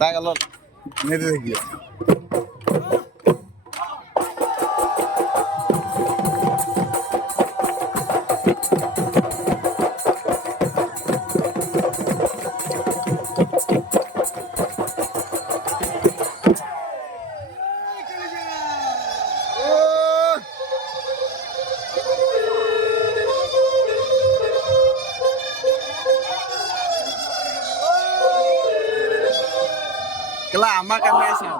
তাই গেল নেটে দেখি Kela ama kan mesa.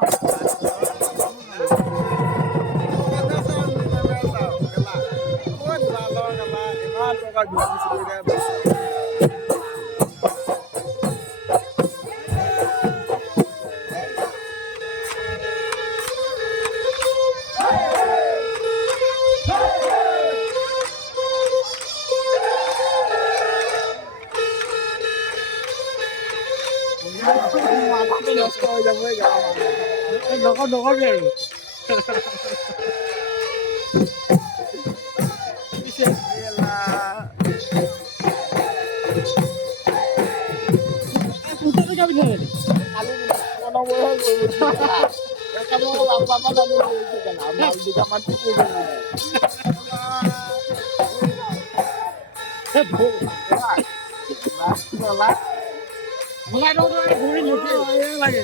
Noko biar. Putar ka bisa ni. Kali ni kono mo ha. Kamu apa-apa kamu itu kan amal di kamar itu. Bu. Lah. Mulai dong guring itu. Yang lagi.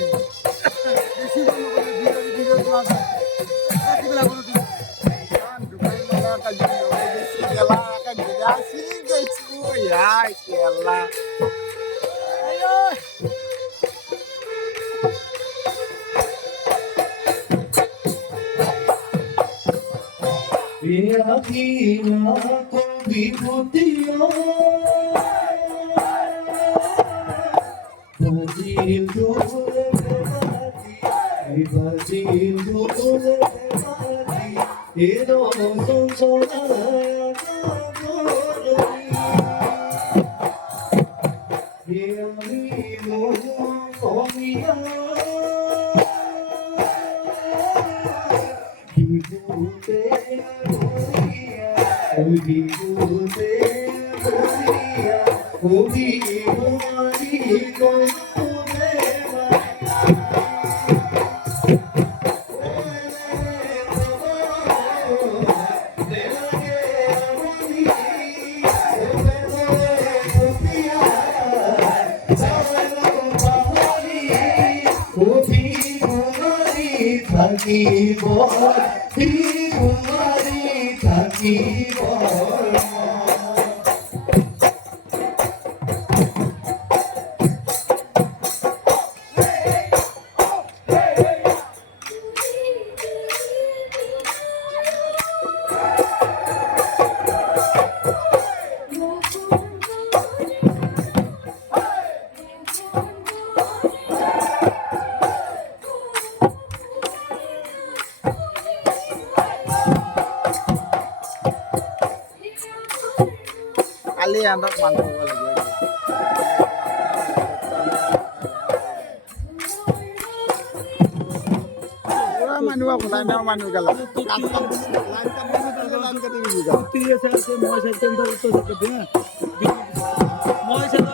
Desi kamu kalau video kelas. Nanti bila kalau kan dukai malah kan desi kela kan jadi guys ya kela. Ayo. Biar aku bibutiya. Bajil dole bati, bajil dole bati, ero son sonaya kabori. Yami mo komiya, bibute boriya, bibute boriya, obi mari ko. Ali anak mantu lagi. Wah manu aku lain manu galau. Lain kan ini juga. Tiga saya mau saya tembak itu sebetulnya. Mau saya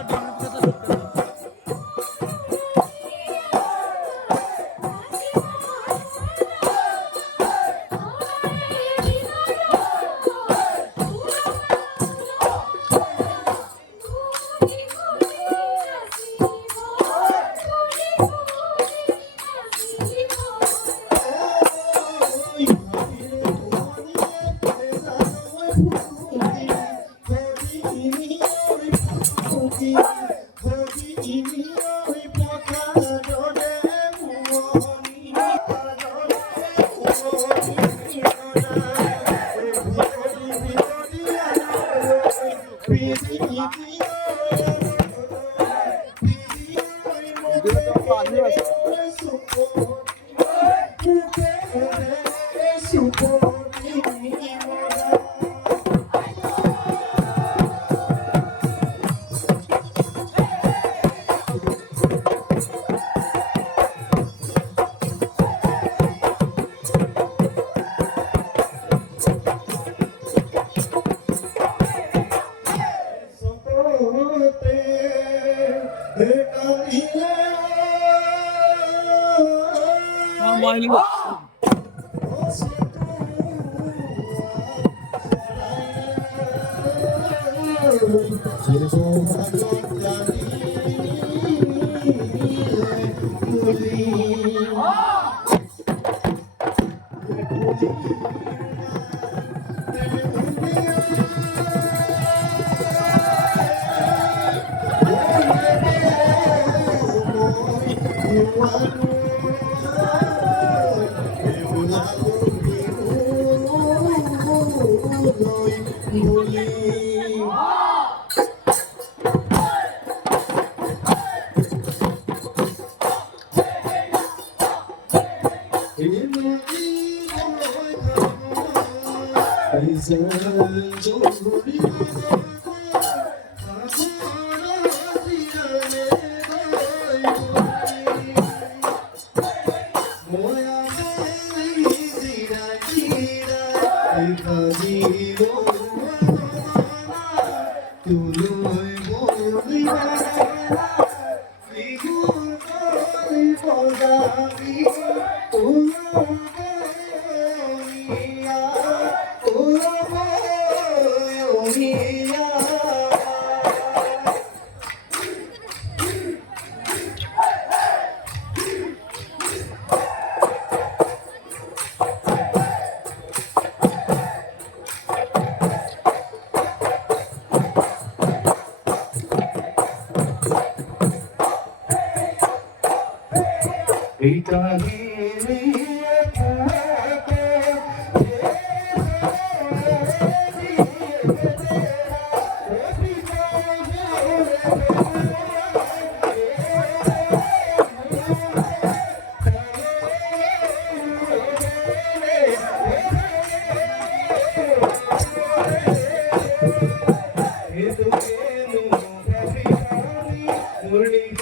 di mobile Murni